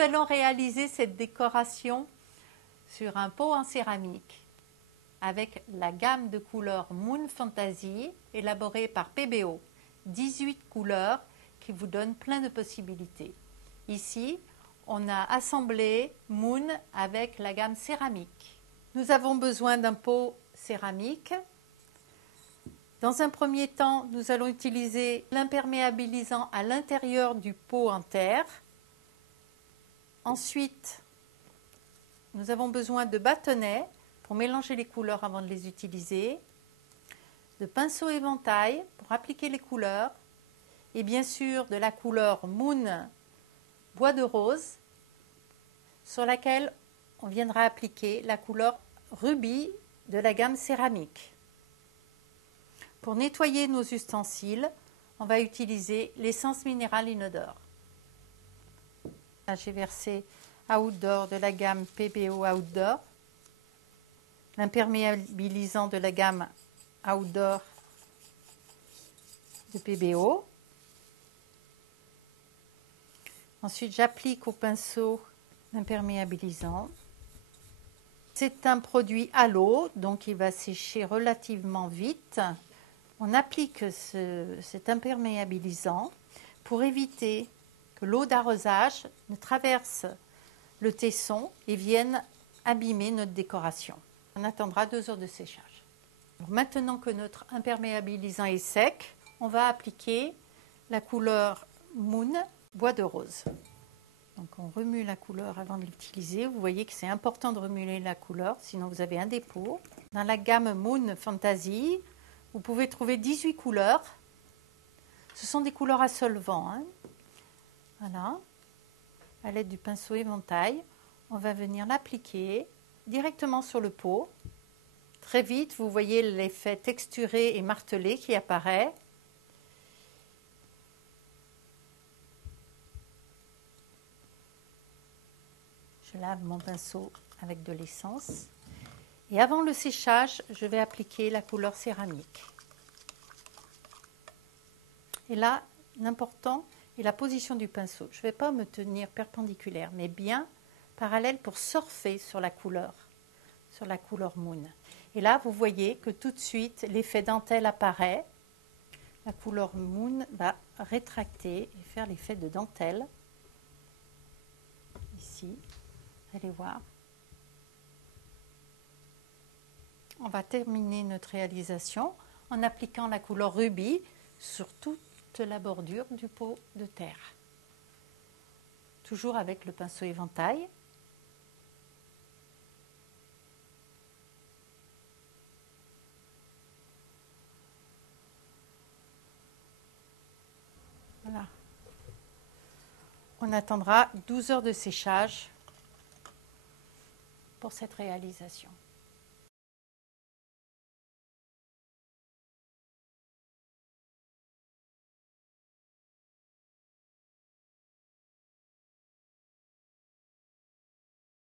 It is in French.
Nous allons réaliser cette décoration sur un pot en céramique avec la gamme de couleurs Moon Fantasy élaborée par PBO. 18 couleurs qui vous donnent plein de possibilités. Ici, on a assemblé Moon avec la gamme céramique. Nous avons besoin d'un pot céramique. Dans un premier temps, nous allons utiliser l'imperméabilisant à l'intérieur du pot en terre. Ensuite, nous avons besoin de bâtonnets pour mélanger les couleurs avant de les utiliser, de pinceau éventail pour appliquer les couleurs, et bien sûr de la couleur Moon Bois de Rose sur laquelle on viendra appliquer la couleur Rubis de la gamme céramique. Pour nettoyer nos ustensiles, on va utiliser l'essence minérale inodore. Là, j'ai versé Outdoor de la gamme PBO Outdoor, l'imperméabilisant de la gamme Outdoor de PBO. Ensuite, j'applique au pinceau l'imperméabilisant. C'est un produit à l'eau, donc il va sécher relativement vite. On applique cet imperméabilisant pour éviter que l'eau d'arrosage ne traverse le tesson et vienne abîmer notre décoration. On attendra 2 heures de séchage. Alors maintenant que notre imperméabilisant est sec, on va appliquer la couleur Moon Bois de Rose. Donc on remue la couleur avant de l'utiliser. Vous voyez que c'est important de remuer la couleur, sinon vous avez un dépôt. Dans la gamme Moon Fantasy, vous pouvez trouver 18 couleurs. Ce sont des couleurs à solvant. Voilà. À l'aide du pinceau éventail, on va venir l'appliquer directement sur le pot. Très vite, vous voyez l'effet texturé et martelé qui apparaît. Je lave mon pinceau avec de l'essence. Et avant le séchage, je vais appliquer la couleur céramique. Et là, l'important est la position du pinceau. Je ne vais pas me tenir perpendiculaire, mais bien parallèle pour surfer sur la couleur Moon. Et là, vous voyez que tout de suite, l'effet dentelle apparaît. La couleur Moon va rétracter et faire l'effet de dentelle. Ici. Allez voir. On va terminer notre réalisation en appliquant la couleur rubis sur toute la bordure du pot de terre. Toujours avec le pinceau éventail. Voilà. On attendra 12 heures de séchage pour cette réalisation.